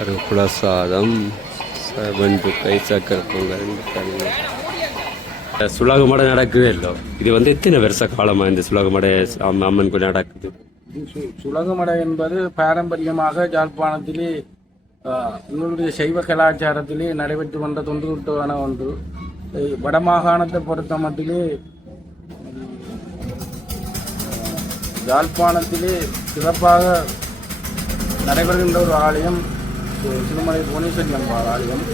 ஒரு குலசாதம் செவன்ட்டு கை சக்கர பொங்கல் தண்ணி சுலக மடை நடக்கவே இல்லை. இது வந்து எத்தனை வருஷ காலமாக இந்த சுலக மடை அம்மன் கோயில் நடக்குது? சு- சுலகமடை என்பது பாரம்பரியமாக ஜாழ்ப்பாணத்திலே உங்களுடைய எங்களுடைய சைவ கலாச்சாரத்திலே நடைபெற்று வந்த தொன்றுவிட்டமான ஒன்று. வடமாகாணத்தை பொறுத்த மட்டிலே யாழ்ப்பாணத்திலே சிறப்பாக நடைபெறுகின்ற ஒரு ஆலயம் திருமலை புவனேஸ்வரி அம்பாள் ஆலயம்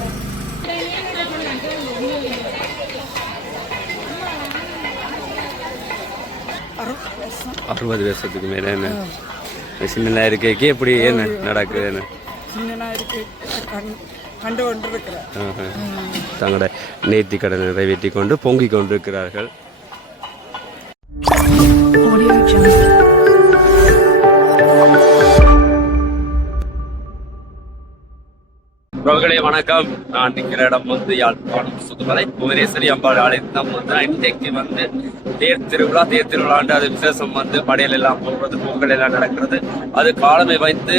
அறுபது வருஷத்துக்கு மேல என்ன சின்ன இருக்கே எப்படி என்ன நடக்குது என்ன சின்னனா இருக்கு கண் கண்டு கொண்டு இருக்கிறேன் ஆஹா. தங்களோட நேர்த்தி கடனை நிறைவேற்றி கொண்டு பொங்கிக் கொண்டிருக்கிறார்கள் Audio Jungle. உறவுகளே வணக்கம். நான் நிற்கிற இடம் வந்து யாழ்ப்பாணம் சுதுமலை புவனேஸ்வரி அம்பாள் ஆலயம் வந்து இன்றைக்கு வந்து தேர் திருவிழா தேர் திருவிழாண்டு அது விசேஷம் வந்து படையல் எல்லாம் போடுறது பொங்கல் எல்லாம் நடக்கிறது. அது காலமே வைத்து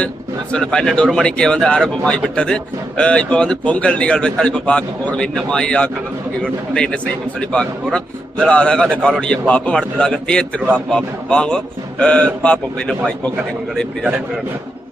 சொன்ன பன்னெண்டு ஒரு மணிக்கே வந்து ஆரம்பமாகி விட்டது. இப்போ இப்ப வந்து பொங்கல் நிகழ்வை தான் இப்போ பார்க்க போறோம். என்ன மாதிரி ஆக்கங்கள் என்ன செய்யணும் சொல்லி பார்க்க போறோம். முதலாவதாக அந்த காலோடைய பார்ப்போம் அடுத்ததாக தேர் திருவிழா பார்ப்போம் வாங்க. அஹ் பார்ப்போம். என்ன மாதிரி பொங்கல் நிகழ்வுகள் எப்படி நடைபெறுகிறது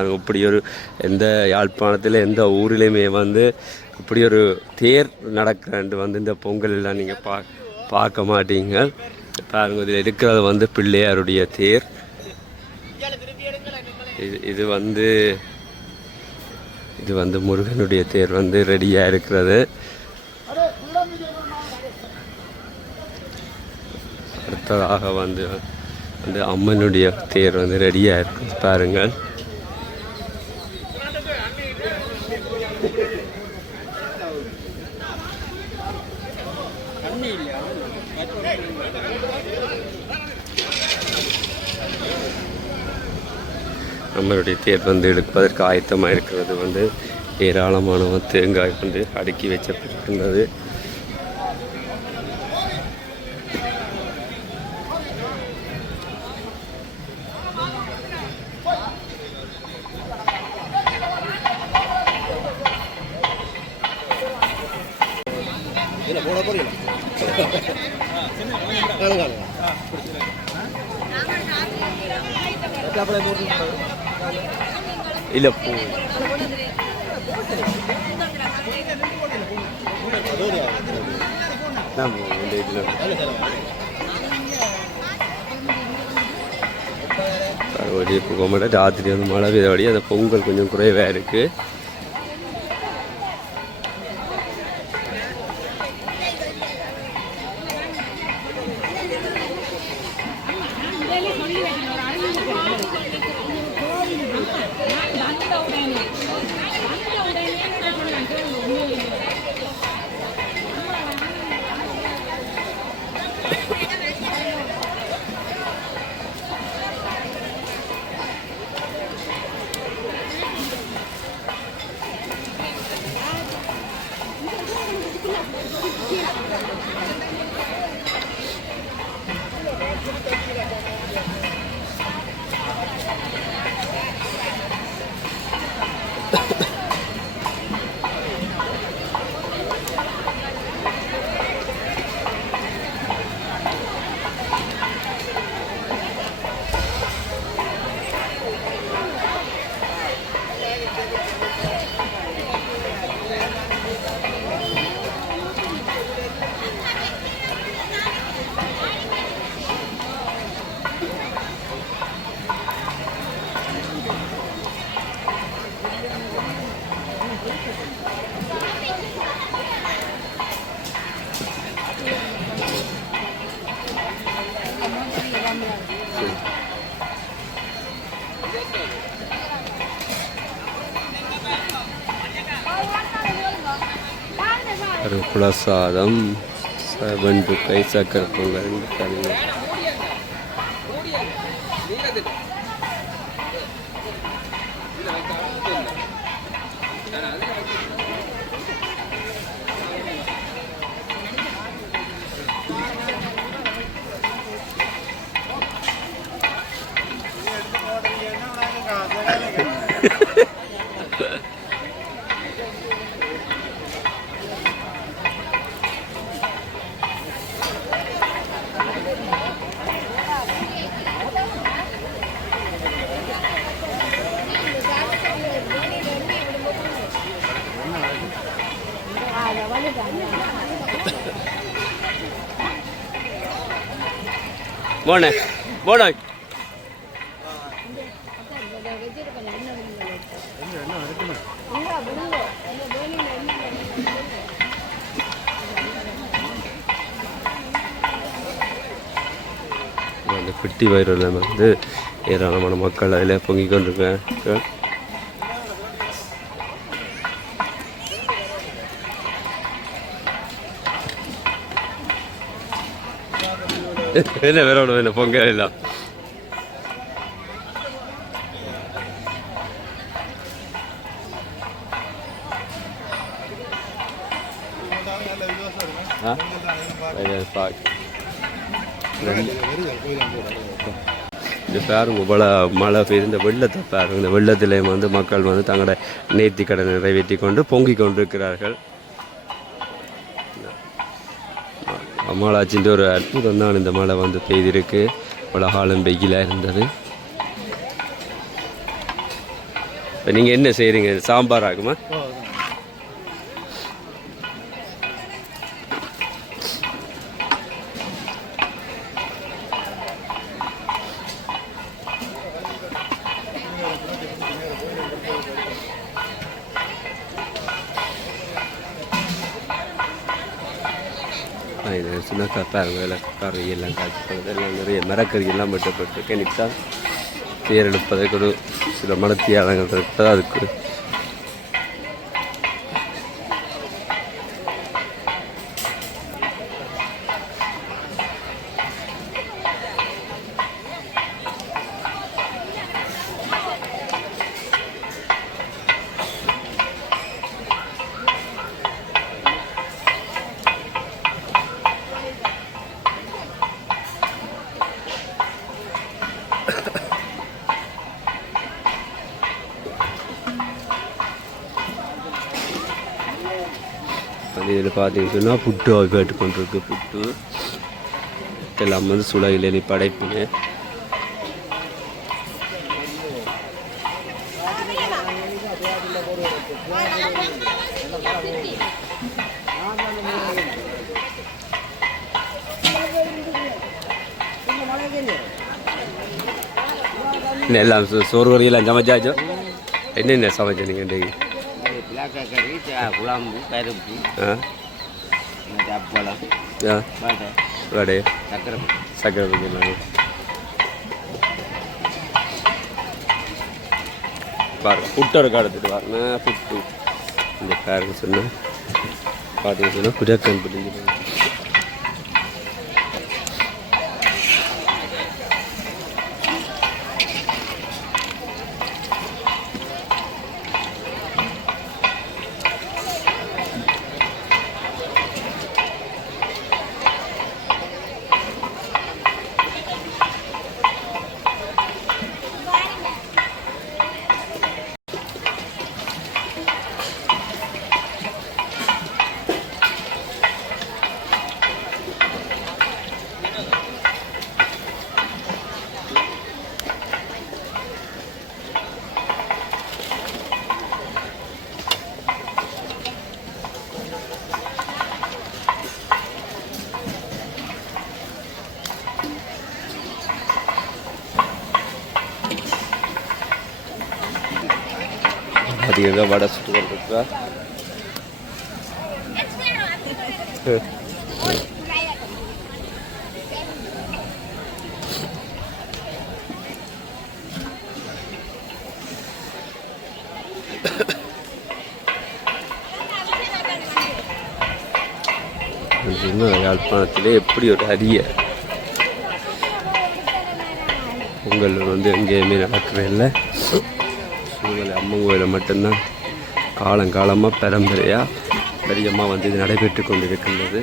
இருக்கு பாருங்க இப்படி ஒரு எந்த யாழ்ப்பாணத்தில் எந்த ஊரிலையுமே வந்து இப்படி ஒரு தேர் நடக்கிறண்டு வந்து இந்த பொங்கல் எல்லாம் நீங்கள் பா பார்க்க மாட்டீங்க. பாருங்க இதில் இருக்கிறது வந்து பிள்ளையாருடைய தேர். இது இது வந்து இது வந்து முருகனுடைய தேர் வந்து ரெடியாக இருக்கிறது. அடுத்ததாக வந்து அந்த அம்மனுடைய தேர் வந்து ரெடியாக இருக்கு. பாருங்கள். நம்மளுடைய தேர் வந்து எடுப்பதற்கு ஆயத்தமாக இருக்கிறது வந்து ஏராளமான தேங்காய் வந்து அடுக்கி வச்சப்பட்டிருந்தது இல்லை பூ போக இந்த இப்போ ராத்திரி வந்து மழை பெய்தபடி அந்த பொங்கல் கொஞ்சம் குறைவாக இருக்குது Então, Dani. பிரசாதம் குலசாதம் கை சக்கர பொங்கல் போனே போன. அந்த பிட்டி வயிறில் வந்து ஏராளமான மக்கள் அதில் பொங்கிக் கொண்டிருக்கேன் என்ன வேற ஒன்று வேணும் பொங்கல் எல்லாம். இந்த பாருங்க இவ்வளோ மழை பெய்து இந்த வெள்ளத்தை பாருங்க இந்த வெள்ளத்திலேயும் வந்து மக்கள் வந்து தங்களோட நேர்த்தி கடனை நிறைவேற்றி கொண்டு பொங்கிக் கொண்டிருக்கிறார்கள் அம்மாளாச்சின்ற ஒரு அற்புதம் தான் இந்த மழை வந்து பெய்திருக்கு. இவ்வளோ காலம் வெயிலாக இருந்தது. இப்போ நீங்கள் என்ன செய்கிறீங்க சாம்பார் ஆகுமா? சின்ன பாருங்க எல்லாம் கறி எல்லாம் காய்ச்சி எல்லாம் நிறைய மரக்கறி எல்லாம் வெட்டப்பட்டிருக்கு. இன்னைக்கு தேர் எடுப்பதற்கு ஒரு சில மனத்தியாளங்கள் இருக்கு அதுக்கு பார்த்தீங்கன்னு புட்டு கேட்டு கொண்டிருக்கு. புட்டு எல்லாம் வந்து சுளையில் நீ படைப்புங்க என்ன எல்லாம் சோறு வரையெல்லாம் சமைச்சாச்சோ என்னென்ன சமைச்சீங்க இன்றைக்கு பிளாக்கா கறி ச- குழம்பு பருப்பு ஆ மற்ற அப்பளம் ஆ வடை சக்கரை பொங்கல் பாருங்க புட்டு இருக்க எடுத்துட்டு வாங்க புட்டு இந்த பாருங்க பார்த்தீங்க சொன்னால் குஜாக்கன் பிடிங்க பார்த்தீங்கன்னா வடை சுட்டு கொண்டிருக்கா இன்னும் யாழ்ப்பாணத்திலே எப்படி ஒரு அரிய? பொங்கல் வந்து எங்கேயுமே நடக்கிறது சூழ்நிலை அம்மன் கோயிலில் மட்டும்தான் காலங்காலமாக பரம்பரையாக பெரியம்மா வந்து இது நடைபெற்று கொண்டிருக்கின்றது.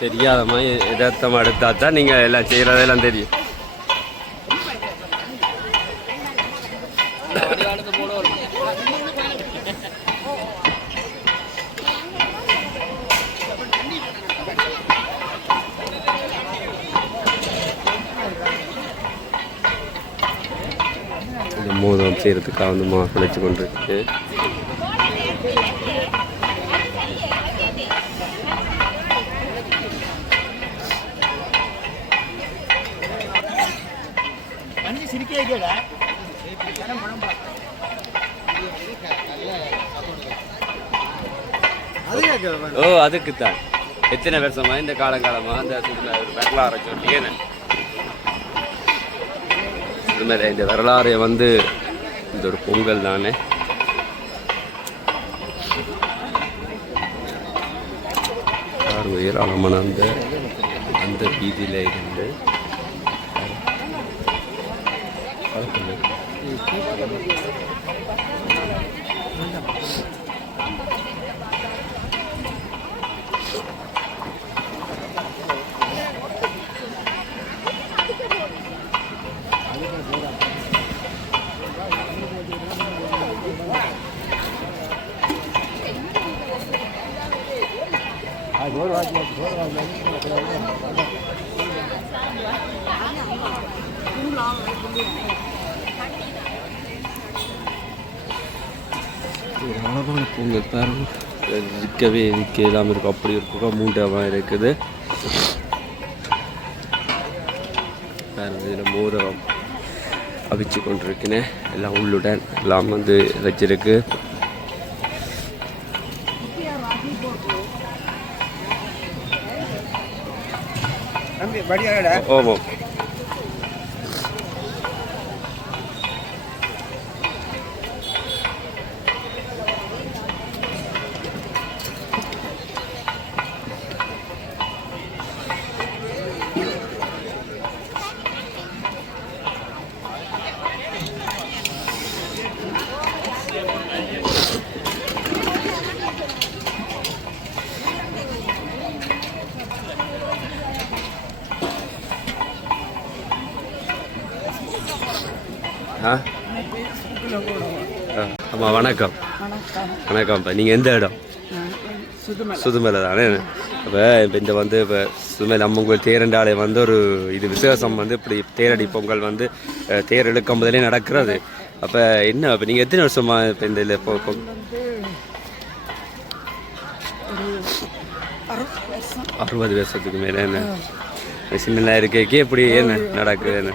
தெரியாத மாதிரி எதார்த்தமாக எடுத்தா தான் நீங்கள் எல்லாம் செய்கிறதெல்லாம் தெரியும் இந்த மோதம் செய்கிறதுக்காக வந்து மா குழைச்சி கொண்டிருக்கு ஓ அதுக்கு தான் எத்தனை வருஷமா? இந்த காலங்காலமா? இந்த வரலாறு சொல்லியேன்னு இதுமாதிரி இந்த வரலாறை வந்து இது ஒரு பொங்கல் தானே? பாருங்க ஏராளமான அந்த அந்த வீதியில் இருந்து அழகான பொங்கல் பாருங்க விற்கவே விற்க இல்லாமல் இருக்கும். அப்படி ஒரு புகை மூட்டமாக இருக்குது. இதில் மோதகம் அவிச்சு கொண்டிருக்கினேன் எல்லாம் உள்ளுடன் எல்லாம் வந்து வச்சிருக்கு. ஓமோ ஆ. ஆமாம் வணக்கம். வணக்கம். வணக்கம்ப்பா. நீங்கள் எந்த இடம்? சுதுமலை. தானே? இப்போ இப்போ இந்த வந்து இப்போ சுதுமலை அம்மன் கோயில் தேரண்டாலே வந்து ஒரு இது விசேஷம் வந்து இப்படி தேரடி பொங்கல் வந்து தேர் இழுக்கும் முதலே நடக்கிறது. அப்போ என்ன இப்போ நீங்கள் எத்தனை வருஷமா இப்போ இந்த இதில் இப்போ இப்போ அறுபது வருஷத்துக்கு மேலே என்ன? சின்ன இருக்கே இப்படி என்ன நடக்குது என்ன?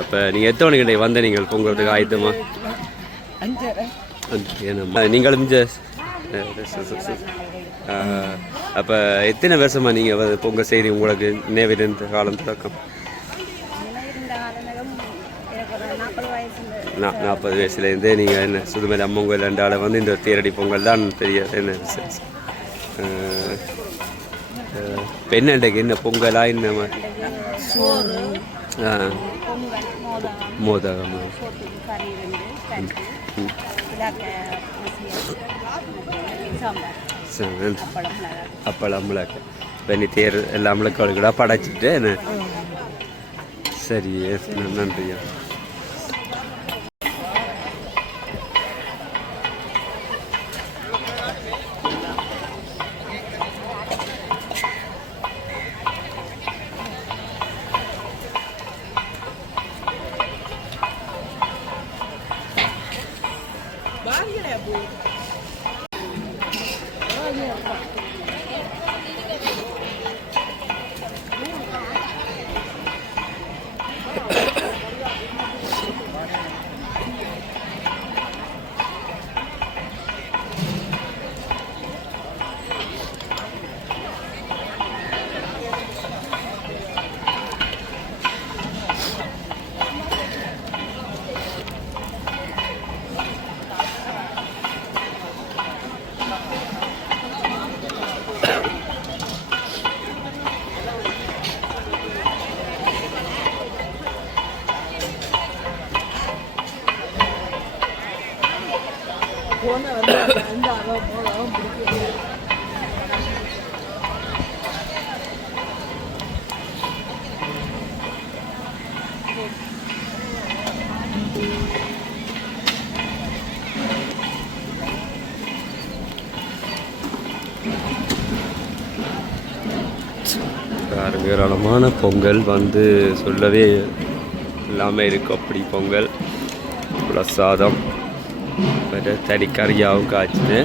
அப்போ நீங்கள் எத்தனை மணிக்கு வந்த நீங்கள் பொங்கலுக்கு ஆயத்தமா? நீங்களும் இங்க அப்போ எத்தனை வருஷமா நீங்கள் பொங்கல் செய்தி உங்களுக்கு நினைவிருந்த காலம் தொடக்கம்? நாற்பது வயசுலேருந்தே நீங்கள் என்ன சுதுமலை அம்மன் கோயில் ரெண்டால வந்து இந்த தேரடி பொங்கல் தான் பெரிய என்ன இப்ப என்ன பொங்கலா என்ன ஆ. மோதகம். அப்பளம் மிளகு. வெண்ணி தேர் எல்லாம் மிளகு கூட படைச்சிட்டு என்ன? சரி நன்றியா? பாருங்க, ஏராளமான பொங்கல் வந்து சொல்லவே இல்லாமல் இருக்கும் அப்படி பொங்கல் ப்ளஸ் சாதம் தறி கறியாகவும் காய்ச்சிட்டு